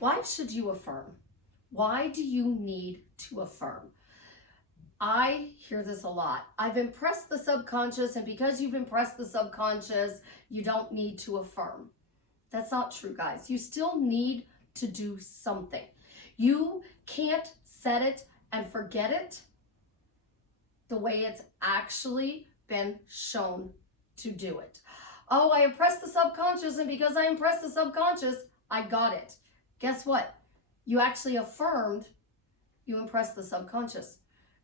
Why should you affirm? Why do you need to affirm? I hear this a lot. I've impressed the subconscious, and because you've impressed the subconscious, you don't need to affirm. That's not true, guys. You still need to do something. You can't set it and forget it the way it's actually been shown to do it. Oh, I impressed the subconscious, and because I impressed the subconscious, I got it. Guess what? You actually affirmed, you impressed the subconscious.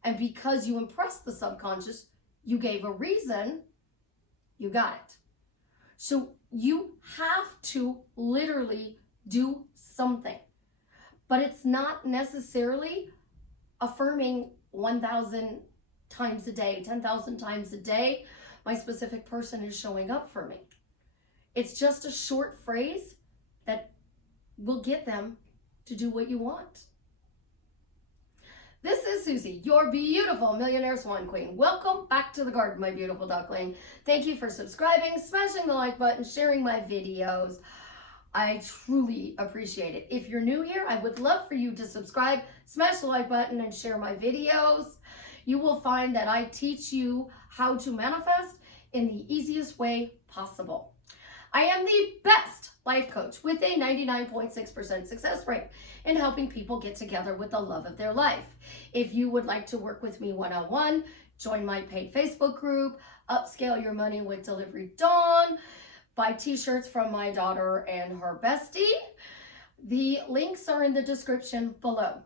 And because you impressed the subconscious, you gave a reason, you got it. So you have to literally do something. But it's not necessarily affirming 1,000 times a day, 10,000 times a day. My specific person is showing up for me. It's just a short phrase that will get them to do what you want. This is Susie, your beautiful Millionaire Swan Queen. Welcome back to the garden, my beautiful duckling. Thank you for subscribing, smashing the like button, sharing my videos. I truly appreciate it. If you're new here, I would love for you to subscribe, smash the like button, and share my videos. You will find that I teach you how to manifest in the easiest way possible. I am the best life coach with a 99.6% success rate in helping people get together with the love of their life. If you would like to work with me one-on-one, join my paid Facebook group, Upscale Your Money with Delivery Dawn, buy t-shirts from my daughter and her bestie. The links are in the description below.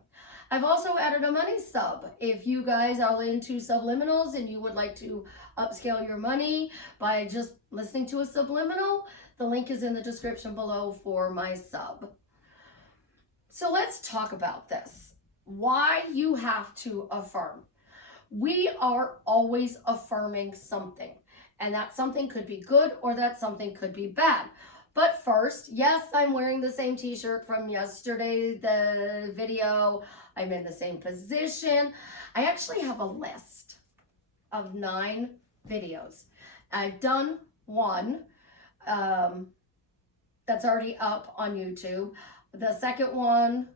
I've also added a money sub. If you guys are into subliminals and you would like to upscale your money by just listening to a subliminal, the link is in the description below for my sub. So let's talk about this. Why you have to affirm. We are always affirming something, and that something could be good or that something could be bad. But first, yes, I'm wearing the same t-shirt from yesterday, the video. I'm in the same position. I actually have a list of 9 videos. I've done one that's already up on YouTube. The second one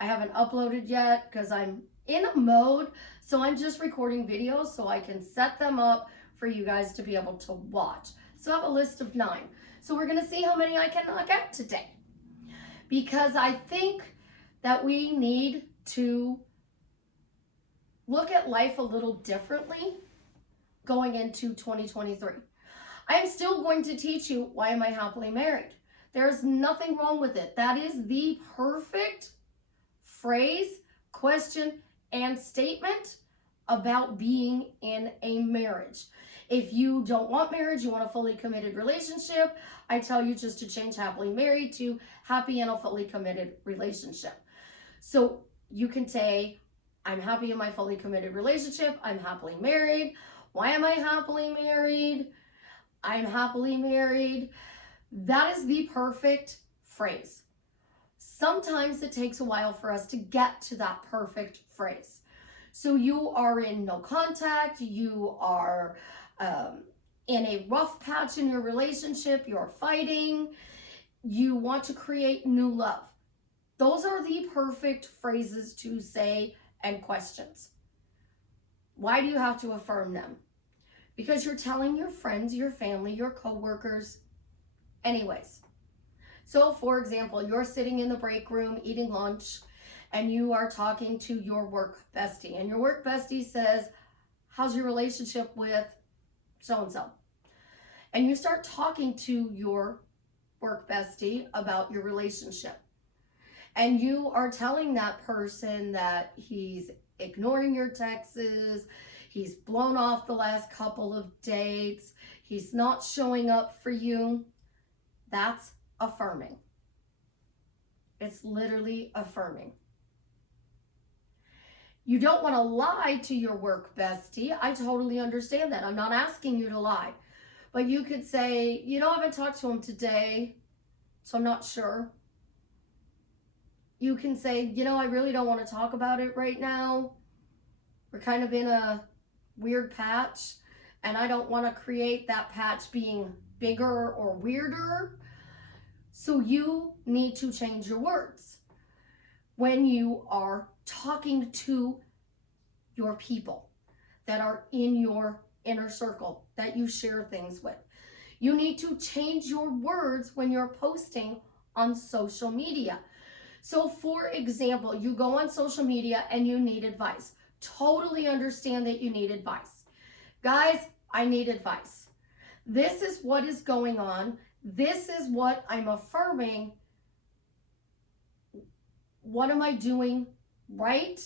I haven't uploaded yet because I'm in a mode, so I'm just recording videos so I can set them up for you guys to be able to watch. So I have a list of 9. So we're gonna see how many I can knock out today, because I think that we need to look at life a little differently going into 2023. I am still going to teach you why am I happily married. There's nothing wrong with it. That is the perfect phrase, question, and statement about being in a marriage. If you don't want marriage, you want a fully committed relationship, I tell you just to change happily married to happy and a fully committed relationship. So you can say, I'm happy in my fully committed relationship. I'm happily married. Why am I happily married? I'm happily married. That is the perfect phrase. Sometimes it takes a while for us to get to that perfect phrase. So you are in no contact, you are in a rough patch in your relationship, you're fighting, you want to create new love. Those are the perfect phrases to say and questions. Why do you have to affirm them? Because you're telling your friends, your family, your coworkers, anyways. So for example, you're sitting in the break room eating lunch and you are talking to your work bestie, and your work bestie says, how's your relationship with so-and-so? And you start talking to your work bestie about your relationship. And you are telling that person that he's ignoring your texts, he's blown off the last couple of dates, he's not showing up for you. That's affirming. It's literally affirming. You don't want to lie to your work bestie. I totally understand that. I'm not asking you to lie. But you could say, you know, I haven't talked to him today, so I'm not sure. You can say, you know, I really don't want to talk about it right now. We're kind of in a weird patch, and I don't want to create that patch being bigger or weirder. So you need to change your words. when you are talking to your people that are in your inner circle that you share things with. You need to change your words when you're posting on social media. So for example, you go on social media and you need advice. Totally understand that you need advice. Guys, I need advice. This is what is going on. This is what I'm affirming. What am I doing right?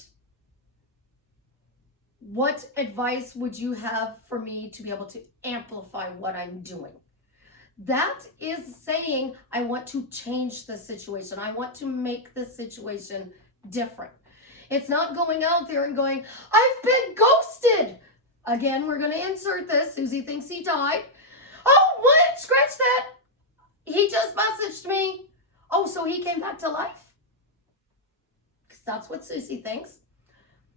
What advice would you have for me to be able to amplify what I'm doing? That is saying, I want to change the situation. I want to make the situation different. It's not going out there and going, I've been ghosted. Again, we're going to insert this. Susie thinks he died. Oh, what? Scratch that. He just messaged me. Oh, so he came back to life? Because that's what Susie thinks.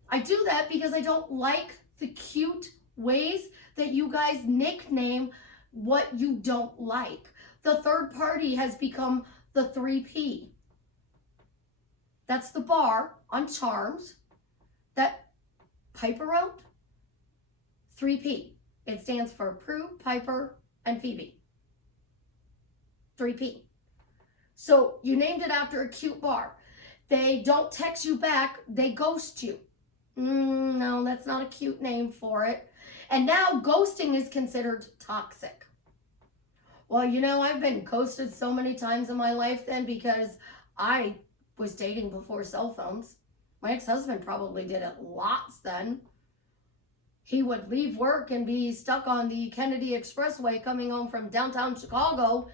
I do that because I don't like the cute ways that you guys nickname what you don't like. The third party has become the 3P. That's the bar on Charms that pipe around. 3P. It stands for Prue, Piper, and Phoebe. 3P. So you named it after a cute bar. They don't text you back, they ghost you. No, that's not a cute name for it. And now ghosting is considered toxic. Well, you know, I've been ghosted so many times in my life then because I was dating before cell phones. My ex-husband probably did it lots then. He would leave work and be stuck on the Kennedy Expressway coming home from downtown Chicago,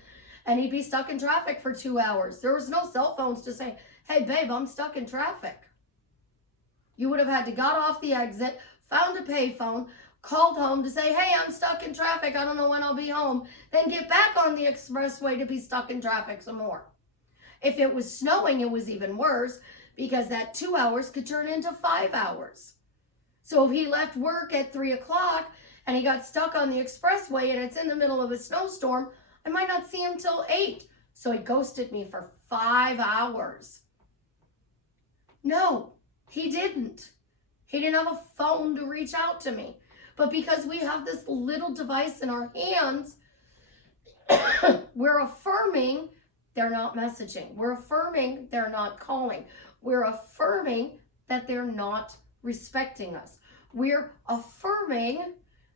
and he'd be stuck in traffic for 2 hours. There was no cell phones to say, hey, babe, I'm stuck in traffic. You would have had to got off the exit, found a payphone, called home to say, hey, I'm stuck in traffic. I don't know when I'll be home. Then get back on the expressway to be stuck in traffic some more. If it was snowing, it was even worse because that 2 hours could turn into 5 hours. So if he left work at 3 o'clock and he got stuck on the expressway and it's in the middle of a snowstorm, I might not see him till 8. So he ghosted me for 5 hours. No, he didn't. He didn't have a phone to reach out to me. But because we have this little device in our hands, we're affirming they're not messaging. We're affirming they're not calling. We're affirming that they're not respecting us. We're affirming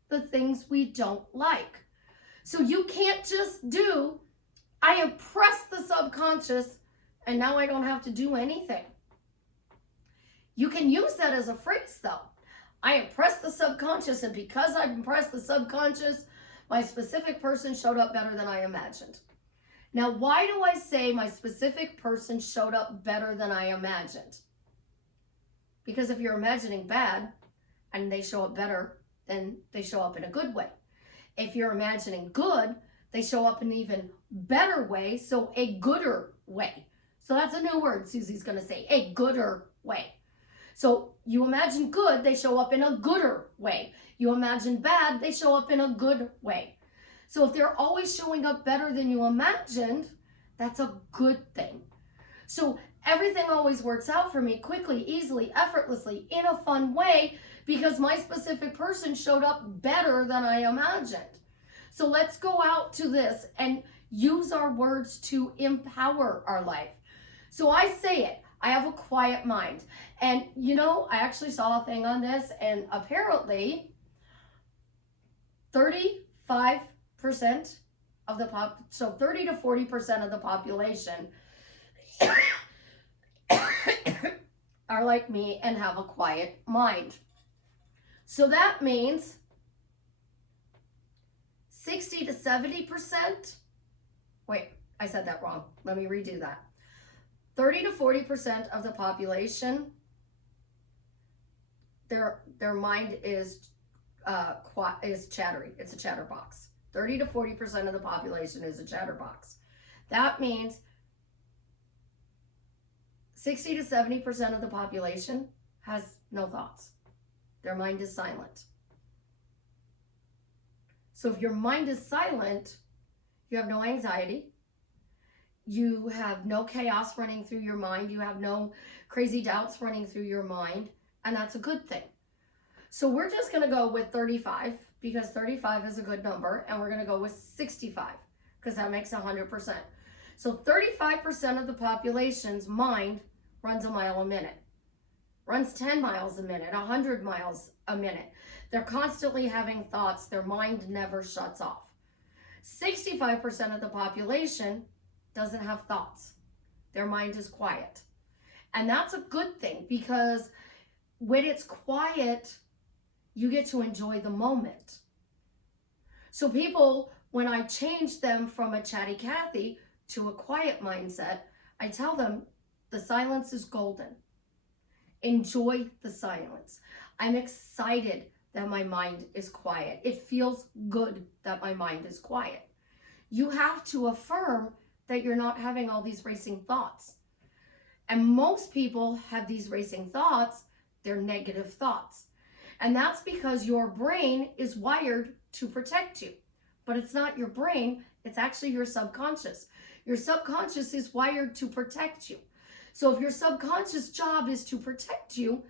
the things we don't like. So you can't just do, I impress the subconscious and now I don't have to do anything. You can use that as a phrase though. I impressed the subconscious, and because I impressed the subconscious, my specific person showed up better than I imagined. Now, why do I say my specific person showed up better than I imagined? Because if you're imagining bad and they show up better, then they show up in a good way. If you're imagining good, they show up in an even better way, so a gooder way. So that's a new word Susie's going to say, a gooder way. So you imagine good, they show up in a gooder way. You imagine bad, they show up in a good way. So if they're always showing up better than you imagined, that's a good thing. So everything always works out for me quickly, easily, effortlessly, in a fun way, because my specific person showed up better than I imagined. So let's go out to this and use our words to empower our life. So I say it. I have a quiet mind. And you know, I actually saw a thing on this, and apparently 35% of the so 30 to 40% of the population are like me and have a quiet mind. So that means 60 to 70%, wait, I said that wrong. Let me redo that. 30 to 40% of the population, their mind is chattery. It's a chatterbox. 30 to 40% of the population is a chatterbox. That means 60 to 70% of the population has no thoughts. Their mind is silent. So if your mind is silent, you have no anxiety. You have no chaos running through your mind. You have no crazy doubts running through your mind. And that's a good thing. So we're just going to go with 35 because 35 is a good number. And we're going to go with 65 because that makes 100%. So 35% of the population's mind runs a mile a minute, runs 10 miles a minute, 100 miles a minute. They're constantly having thoughts. Their mind never shuts off. 65% of the population doesn't have thoughts. Their mind is quiet. And that's a good thing because when it's quiet, you get to enjoy the moment. So people, when I change them from a chatty Cathy to a quiet mindset, I tell them the silence is golden. Enjoy the silence. I'm excited that my mind is quiet. It feels good that my mind is quiet. You have to affirm that you're not having all these racing thoughts. And most people have these racing thoughts. They're negative thoughts. And that's because your brain is wired to protect you. But it's not your brain, it's actually your subconscious. Your subconscious is wired to protect you. So if your subconscious job is to protect you,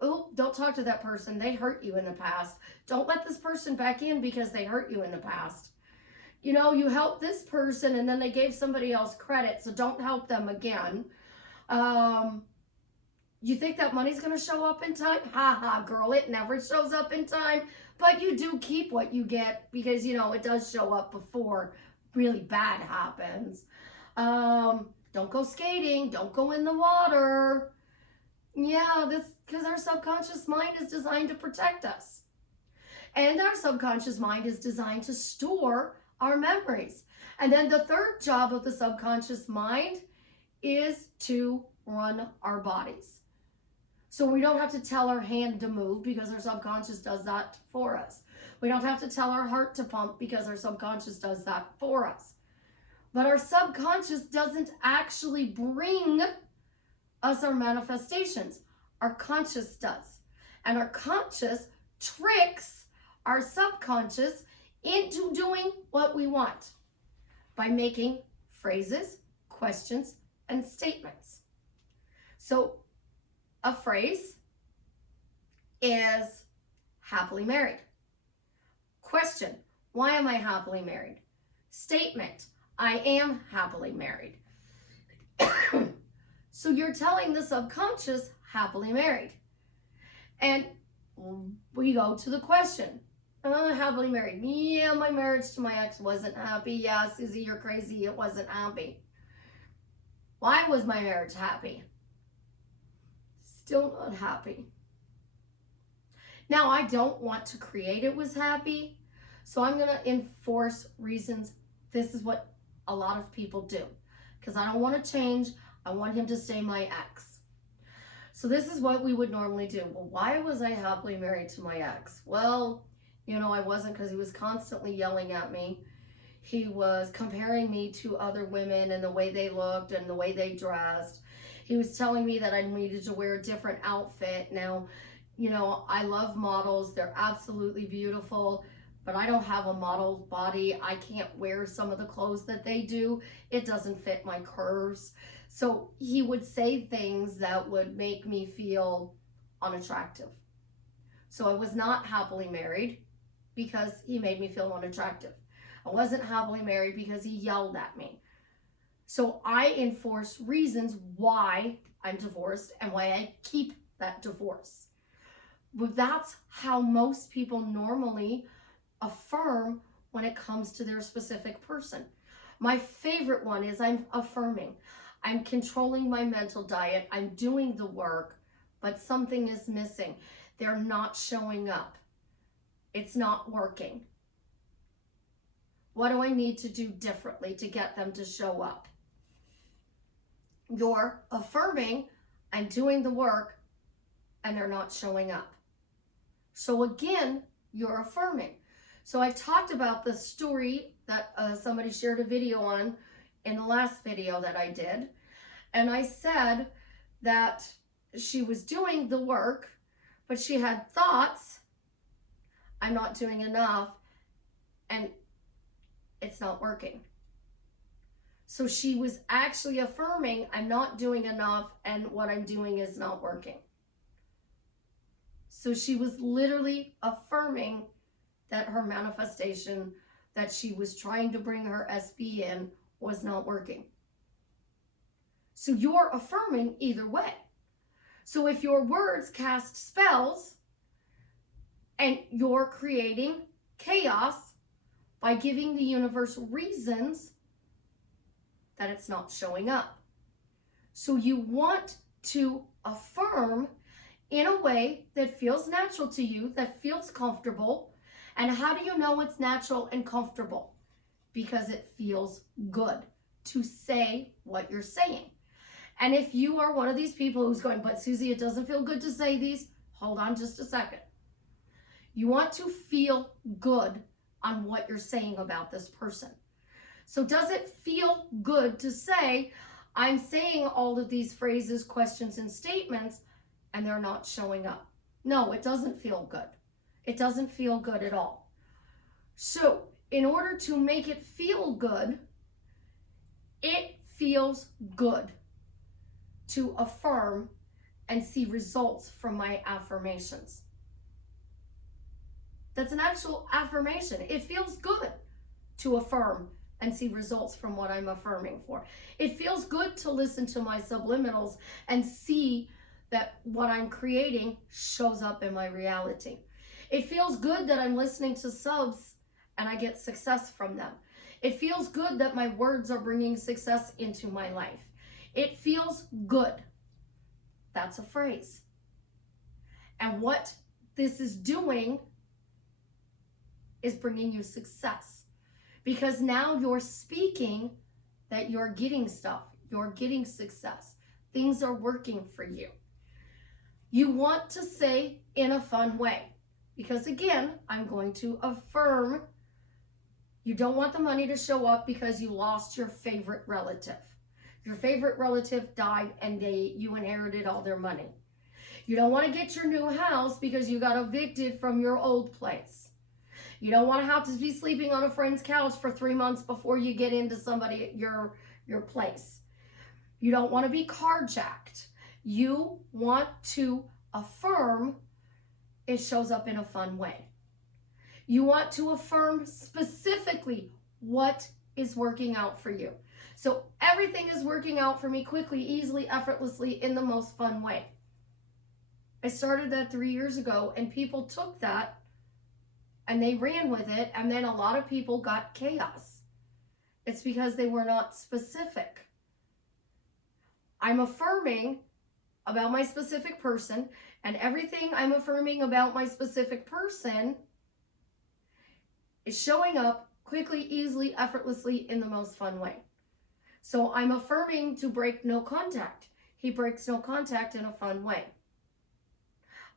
oh, don't talk to that person. They hurt you in the past. Don't let this person back in because they hurt you in the past. You know, you helped this person and then they gave somebody else credit, so don't help them again. You think that money's going to show up in time? Ha ha, girl, it never shows up in time. But you do keep what you get because, you know, it does show up before really bad happens. Don't go skating. Don't go in the water. Yeah, that's because our subconscious mind is designed to protect us. And our subconscious mind is designed to store our memories. And then the third job of the subconscious mind is to run our bodies. So we don't have to tell our hand to move because our subconscious does that for us. We don't have to tell our heart to pump because our subconscious does that for us. But our subconscious doesn't actually bring us our manifestations. Our conscious does. And our conscious tricks our subconscious into doing what we want by making phrases, questions, and statements. So a phrase is happily married. Question, why am I happily married? Statement, I am happily married. So you're telling the subconscious happily married. And we go to the question. Happily married. Yeah, my marriage to my ex wasn't happy. Yeah, Susie, you're crazy. It wasn't happy. Why was my marriage happy? Still not happy. Now, I don't want to create it was happy, so I'm going to enforce reasons. This is what a lot of people do because I don't want to change. I want him to stay my ex. So this is what we would normally do. Well, why was I happily married to my ex? Well, you know, I wasn't because he was constantly yelling at me. He was comparing me to other women and the way they looked and the way they dressed. He was telling me that I needed to wear a different outfit. Now, you know, I love models. They're absolutely beautiful, but I don't have a model body. I can't wear some of the clothes that they do. It doesn't fit my curves. So he would say things that would make me feel unattractive. So I was not happily married because he made me feel unattractive. I wasn't happily married because he yelled at me. So I enforce reasons why I'm divorced and why I keep that divorce. But that's how most people normally affirm when it comes to their specific person. My favorite one is I'm affirming. I'm controlling my mental diet. I'm doing the work, but something is missing. They're not showing up. It's not working. What do I need to do differently to get them to show up? You're affirming, I'm doing the work, and they're not showing up. So again, you're affirming. So I talked about the story that somebody shared a video on in the last video that I did. And I said that she was doing the work, but she had thoughts, I'm not doing enough, and it's not working. So she was actually affirming, I'm not doing enough and what I'm doing is not working. So she was literally affirming that her manifestation that she was trying to bring her SB in was not working. So you're affirming either way. So if your words cast spells and you're creating chaos by giving the universe reasons that it's not showing up. So you want to affirm in a way that feels natural to you, that feels comfortable. And how do you know it's natural and comfortable? Because it feels good to say what you're saying. And if you are one of these people who's going, but Susie, it doesn't feel good to say these, hold on just a second. You want to feel good on what you're saying about this person. So does it feel good to say, I'm saying all of these phrases, questions, and statements, and they're not showing up? No, it doesn't feel good. It doesn't feel good at all. So in order to make it feel good, it feels good to affirm and see results from my affirmations. That's an actual affirmation. It feels good to affirm and see results from what I'm affirming for. It feels good to listen to my subliminals and see that what I'm creating shows up in my reality. It feels good that I'm listening to subs and I get success from them. It feels good that my words are bringing success into my life. It feels good. That's a phrase. And what this is doing is bringing you success. Because now you're speaking that you're getting stuff. You're getting success. Things are working for you. You want to say in a fun way. Because again, I'm going to affirm you don't want the money to show up because you lost your favorite relative. Your favorite relative died and you inherited all their money. You don't want to get your new house because you got evicted from your old place. You don't want to have to be sleeping on a friend's couch for 3 months before you get into somebody at your place. You don't want to be carjacked. You want to affirm it shows up in a fun way. You want to affirm specifically what is working out for you. So everything is working out for me quickly, easily, effortlessly, in the most fun way. I started that 3 years ago and people took that and they ran with it, and then a lot of people got chaos. It's because they were not specific. I'm affirming about my specific person, and everything I'm affirming about my specific person is showing up quickly, easily, effortlessly, in the most fun way. So I'm affirming to break no contact. He breaks no contact in a fun way.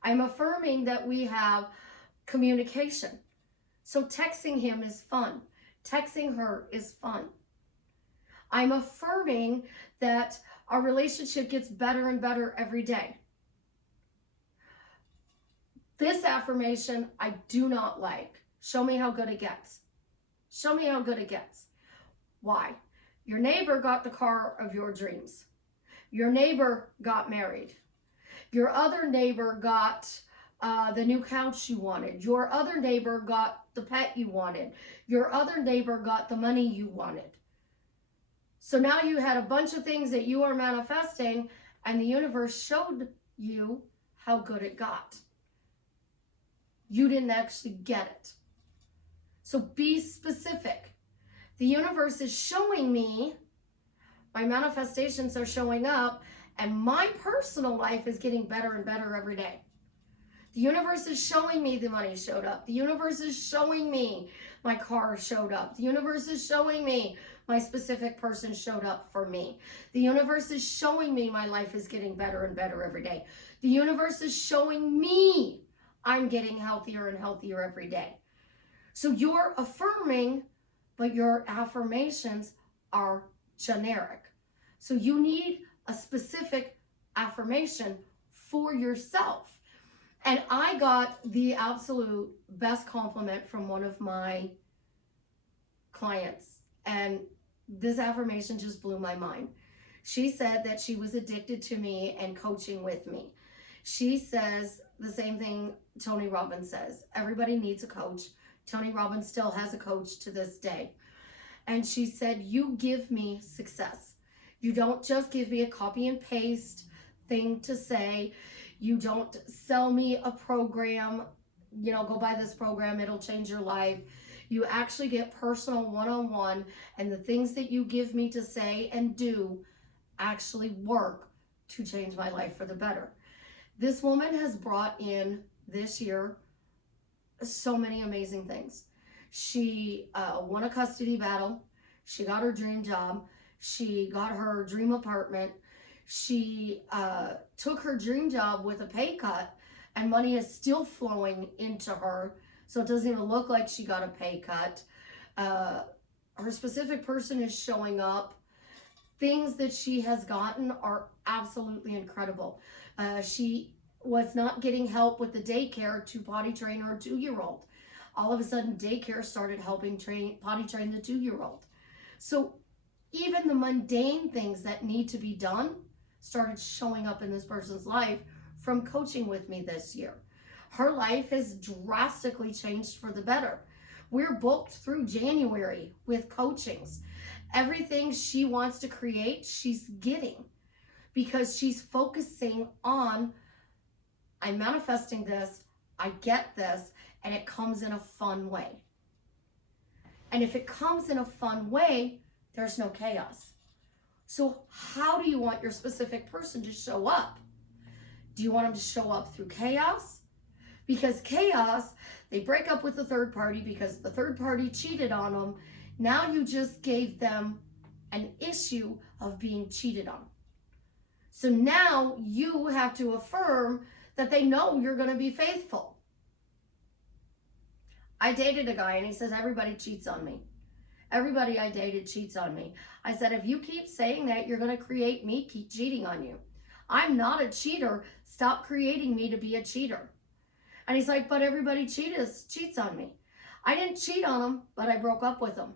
I'm affirming that we have communication. So texting him is fun. Texting her is fun. I'm affirming that our relationship gets better and better every day. This affirmation I do not like. Show me how good it gets. Show me how good it gets. Why? Your neighbor got the car of your dreams. Your neighbor got married. Your other neighbor got the new couch you wanted. Your other neighbor got the pet you wanted. Your other neighbor got the money you wanted. So now you had a bunch of things that you are manifesting, and the universe showed you how good it got. You didn't actually get it. So be specific. The universe is showing me, my manifestations are showing up, and my personal life is getting better and better every day. The universe is showing me the money showed up. The universe is showing me my car showed up. The universe is showing me my specific person showed up for me. The universe is showing me my life is getting better and better every day. The universe is showing me I'm getting healthier and healthier every day. So you're affirming, but your affirmations are generic. So you need a specific affirmation for yourself. And I got the absolute best compliment from one of my clients. And this affirmation just blew my mind. She said that she was addicted to me and coaching with me. She says the same thing Tony Robbins says. Everybody needs a coach. Tony Robbins still has a coach to this day. And she said, you give me success. You don't just give me a copy and paste thing to say. You don't sell me a program, you know, go buy this program, it'll change your life. You actually get personal one-on-one, and the things that you give me to say and do actually work to change my life for the better. This woman has brought in this year so many amazing things. She won a custody battle. She got her dream job. She got her dream apartment. She took her dream job with a pay cut, and money is still flowing into her, so it doesn't even look like she got a pay cut. Her specific person is showing up. Things that she has gotten are absolutely incredible. She was not getting help with the daycare to potty train her 2-year-old. All of a sudden, daycare started helping potty train the 2-year-old. So even the mundane things that need to be done started showing up in this person's life from coaching with me this year. Her life has drastically changed for the better. We're booked through January with coachings. Everything she wants to create, she's getting, because she's focusing on, I'm manifesting this, I get this, and it comes in a fun way. And if it comes in a fun way, there's no chaos. So how do you want your specific person to show up? Do you want them to show up through chaos? Because chaos, they break up with the third party because the third party cheated on them. Now you just gave them an issue of being cheated on. So now you have to affirm that they know you're going to be faithful. I dated a guy and he says, everybody cheats on me. Everybody I dated cheats on me. I said, if you keep saying that, you're going to create me keep cheating on you. I'm not a cheater. Stop creating me to be a cheater. And he's like, but everybody cheats on me. I didn't cheat on him, but I broke up with him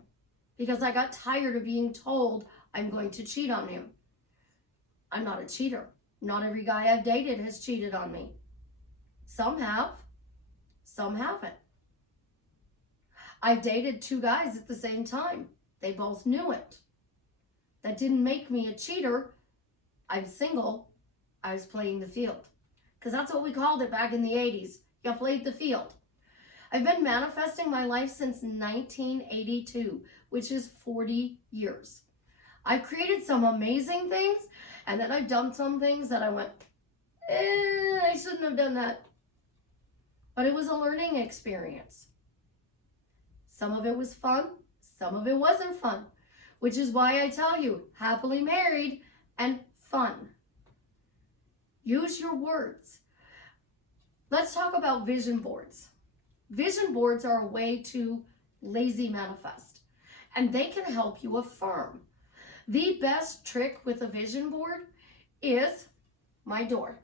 because I got tired of being told I'm going to cheat on him. I'm not a cheater. Not every guy I've dated has cheated on me. Some have, some haven't. I dated 2 guys at the same time. They both knew it. That didn't make me a cheater. I'm single. I was playing the field. Because that's what we called it back in the 80s. You played the field. I've been manifesting my life since 1982, which is 40 years. I've created some amazing things, and then I've done some things that I went, I shouldn't have done that. But it was a learning experience. Some of it was fun, some of it wasn't fun, which is why I tell you, happily married and fun. Use your words. Let's talk about vision boards. Vision boards are a way to lazy manifest, and they can help you affirm. The best trick with a vision board is my door.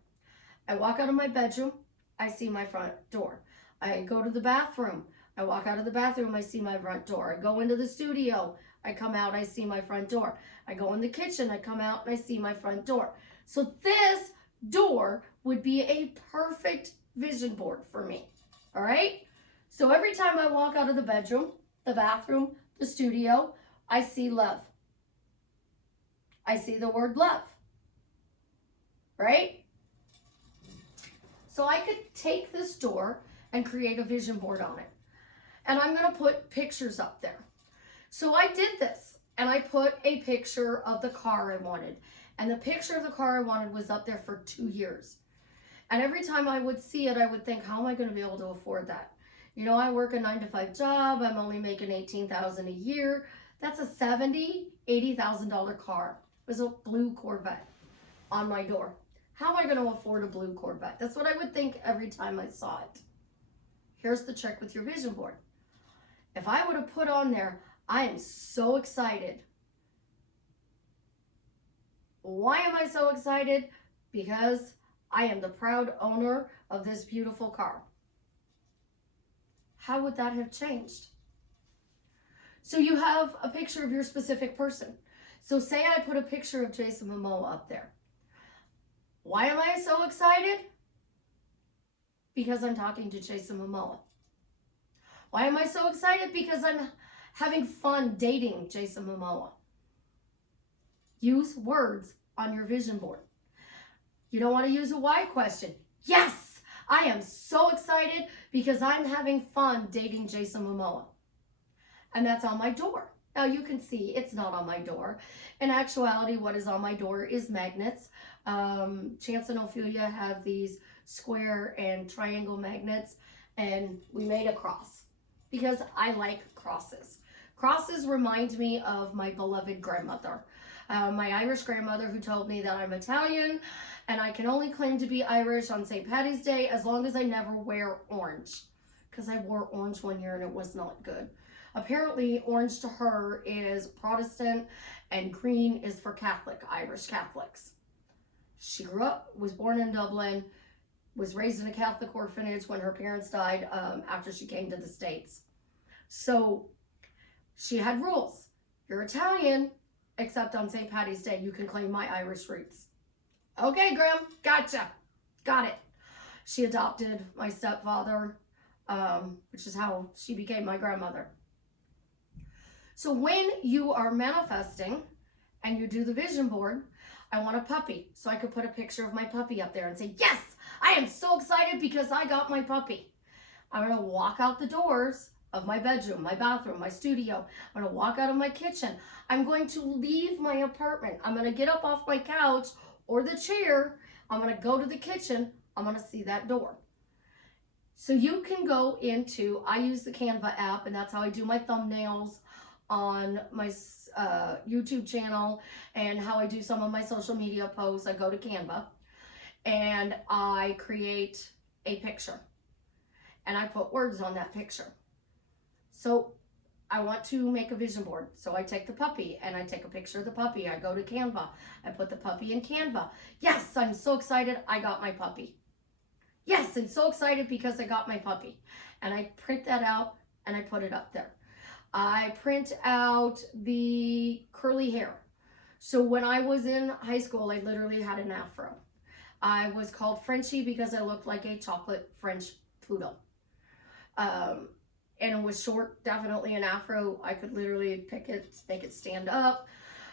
I walk out of my bedroom, I see my front door. I go to the bathroom, I walk out of the bathroom, I see my front door. I go into the studio, I come out, I see my front door. I go in the kitchen, I come out, and I see my front door. So this door would be a perfect vision board for me, all right? So every time I walk out of the bedroom, the bathroom, the studio, I see love. I see the word love, right? So I could take this door and create a vision board on it. And I'm going to put pictures up there. So I did this, and I put a picture of the car I wanted. And the picture of the car I wanted was up there for 2 years. And every time I would see it, I would think, how am I going to be able to afford that? You know, I work a 9-to-5 job. I'm only making $18,000 a year. That's a $70,000, $80,000 car. It was a blue Corvette on my door. How am I going to afford a blue Corvette? That's what I would think every time I saw it. Here's the trick with your vision board. If I would have put on there, I am so excited. Why am I so excited? Because I am the proud owner of this beautiful car. How would that have changed? So you have a picture of your specific person. So say I put a picture of Jason Momoa up there. Why am I so excited? Because I'm talking to Jason Momoa. Why am I so excited? Because I'm having fun dating Jason Momoa. Use words on your vision board. You don't want to use a why question. Yes, I am so excited because I'm having fun dating Jason Momoa. And that's on my door. Now you can see it's not on my door. In actuality, what is on my door is magnets. Chance and Ophelia have these square and triangle magnets, and we made a cross because I like crosses. Crosses remind me of my beloved grandmother. My Irish grandmother, who told me that I'm Italian and I can only claim to be Irish on St. Patty's Day as long as I never wear orange, because I wore orange one year and it was not good. Apparently, orange to her is Protestant and green is for Catholic, Irish Catholics. She grew up, was born in Dublin, was raised in a Catholic orphanage when her parents died after she came to the States. So she had rules. You're Italian, except on St. Patty's Day, you can claim my Irish roots. Okay, Graham, gotcha. Got it. She adopted my stepfather, which is how she became my grandmother. So when you are manifesting and you do the vision board, I want a puppy. So I could put a picture of my puppy up there and say, yes, I am so excited because I got my puppy. I'm going to walk out the doors of my bedroom, my bathroom, my studio. I'm going to walk out of my kitchen. I'm going to leave my apartment. I'm going to get up off my couch or the chair. I'm going to go to the kitchen. I'm going to see that door. So you can go into, I use the Canva app, and that's how I do my thumbnails on my YouTube channel and how I do some of my social media posts. I go to Canva and I create a picture and I put words on that picture. So I want to make a vision board. So I take the puppy and I take a picture of the puppy. I go to Canva. I put the puppy in Canva. Yes, I'm so excited I got my puppy. Yes, I'm so excited because I got my puppy. And I print that out and I put it up there. I print out the curly hair. So when I was in high school, I literally had an afro. I was called Frenchie because I looked like a chocolate French poodle. And it was short, definitely an afro. I could literally pick it, make it stand up.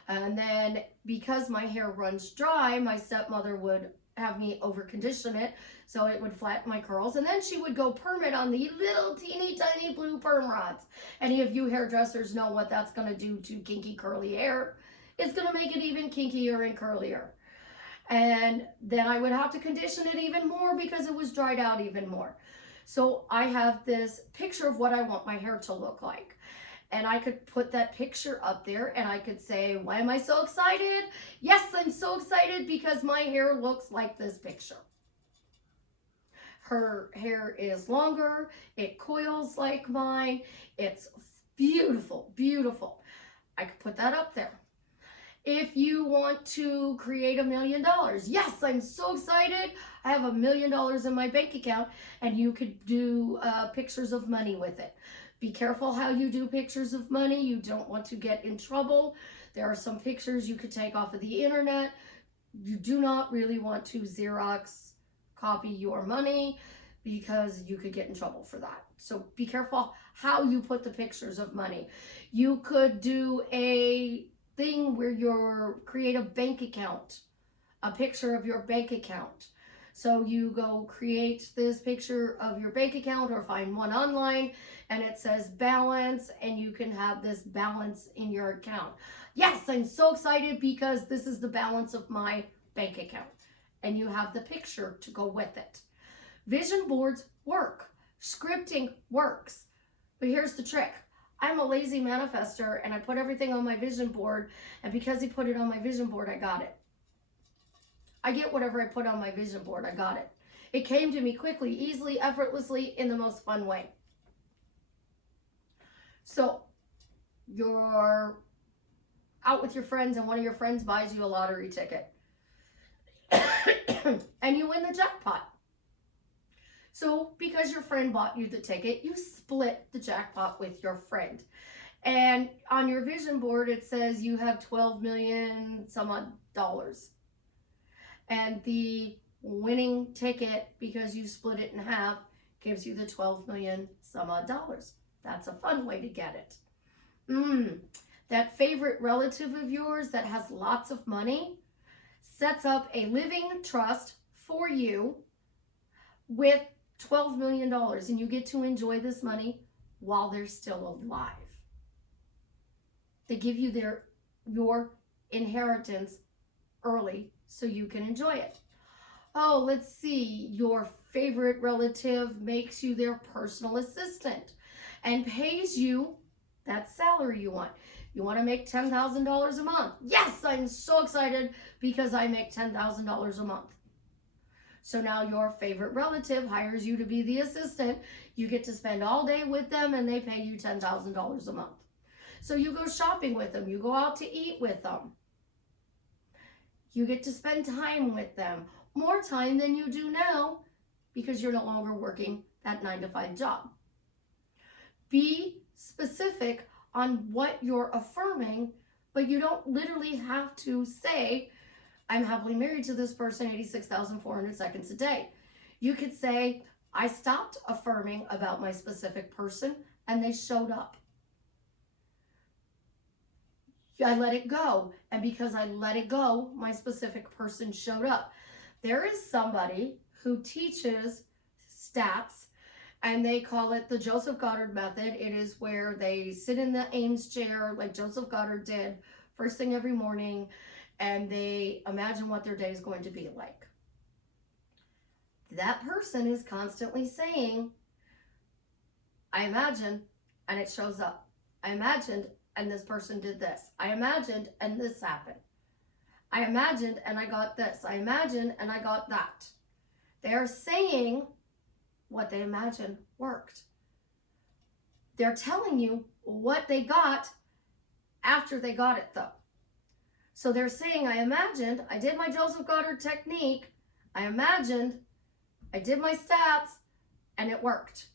And then because my hair runs dry, my stepmother would have me over condition it so it would flatten my curls, and then she would go perm it on the little teeny tiny blue perm rods. Any of you hairdressers know what that's going to do to kinky curly hair. It's going to make it even kinkier and curlier. And then I would have to condition it even more because it was dried out even more. So I have this picture of what I want my hair to look like. And I could put that picture up there and I could say, why am I so excited? Yes, I'm so excited because my hair looks like this picture. Her hair is longer. It coils like mine. It's beautiful, beautiful. I could put that up there. If you want to create $1 million, yes, I'm so excited. I have $1 million in my bank account, and you could do pictures of money with it. Be careful how you do pictures of money. You don't want to get in trouble. There are some pictures you could take off of the internet. You do not really want to Xerox copy your money because you could get in trouble for that. So be careful how you put the pictures of money. You could do a thing where you create a bank account, a picture of your bank account. So you go create this picture of your bank account or find one online and it says balance, and you can have this balance in your account. Yes, I'm so excited because this is the balance of my bank account. And you have the picture to go with it. Vision boards work. Scripting works. But here's the trick. I'm a lazy manifester and I put everything on my vision board, and because he put it on my vision board, I got it. I get whatever I put on my vision board, I got it. It came to me quickly, easily, effortlessly, in the most fun way. So you're out with your friends and one of your friends buys you a lottery ticket and you win the jackpot. So because your friend bought you the ticket, you split the jackpot with your friend. And on your vision board, it says you have 12 million some odd dollars. And the winning ticket, because you split it in half, gives you the 12 million some odd dollars. That's a fun way to get it. That favorite relative of yours that has lots of money sets up a living trust for you with $12 million, and you get to enjoy this money while they're still alive. They give you your inheritance early so you can enjoy it. Oh, let's see. Your favorite relative makes you their personal assistant and pays you that salary you want. You want to make $10,000 a month. Yes, I'm so excited because I make $10,000 a month. So now your favorite relative hires you to be the assistant. You get to spend all day with them and they pay you $10,000 a month. So you go shopping with them. You go out to eat with them. You get to spend time with them. More time than you do now because you're no longer working that 9-to-5 job. Be specific on what you're affirming, but you don't literally have to say, I'm happily married to this person 86,400 seconds a day. You could say, I stopped affirming about my specific person and they showed up. I let it go. And because I let it go, my specific person showed up. There is somebody who teaches stats and they call it the Joseph Goddard method. It is where they sit in the Ames chair like Joseph Goddard did first thing every morning and they imagine what their day is going to be like. That person is constantly saying, I imagined and it shows up. I imagined and this person did this. I imagined and this happened. I imagined and I got this. I imagined and I got that. They're saying what they imagined worked. They're telling you what they got after they got it though. So they're saying, I imagined, I did my Joseph Goddard technique. I imagined, I did my stats and it worked.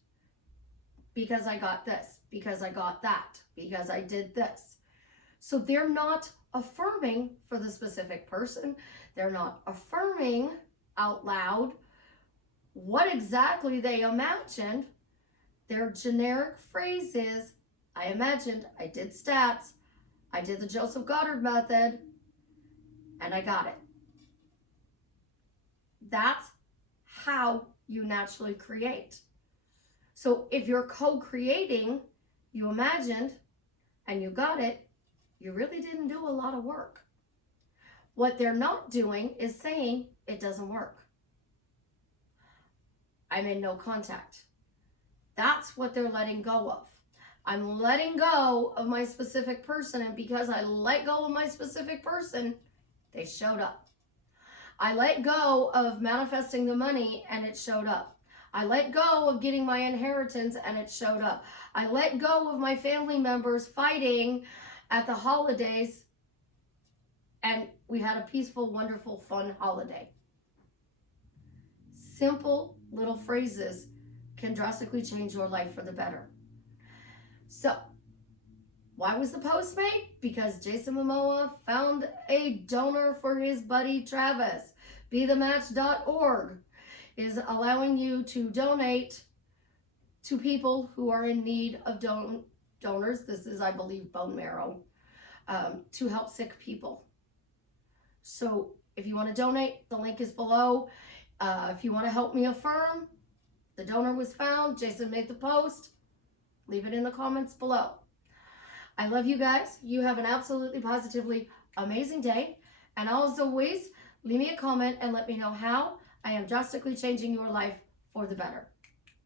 Because I got this, because I got that, because I did this. So they're not affirming for the specific person. They're not affirming out loud what exactly they imagined. Their generic phrase is, I imagined, I did stats, I did the Joseph Goddard method, and I got it. That's how you naturally create. So if you're co-creating, you imagined and you got it, you really didn't do a lot of work. What they're not doing is saying it doesn't work. I'm in no contact. That's what they're letting go of. I'm letting go of my specific person, and because I let go of my specific person, they showed up. I let go of manifesting the money and it showed up. I let go of getting my inheritance and it showed up. I let go of my family members fighting at the holidays and we had a peaceful, wonderful, fun holiday. Simple little phrases can drastically change your life for the better. So, why was the post made? Because Jason Momoa found a donor for his buddy Travis. BeTheMatch.org is allowing you to donate to people who are in need of donors. This is, I believe, bone marrow, to help sick people. So if you want to donate, the link is below. If you want to help me affirm, the donor was found. Jason made the post. Leave it in the comments below. I love you guys. You have an absolutely positively amazing day. And as always, leave me a comment and let me know how I am drastically changing your life for the better.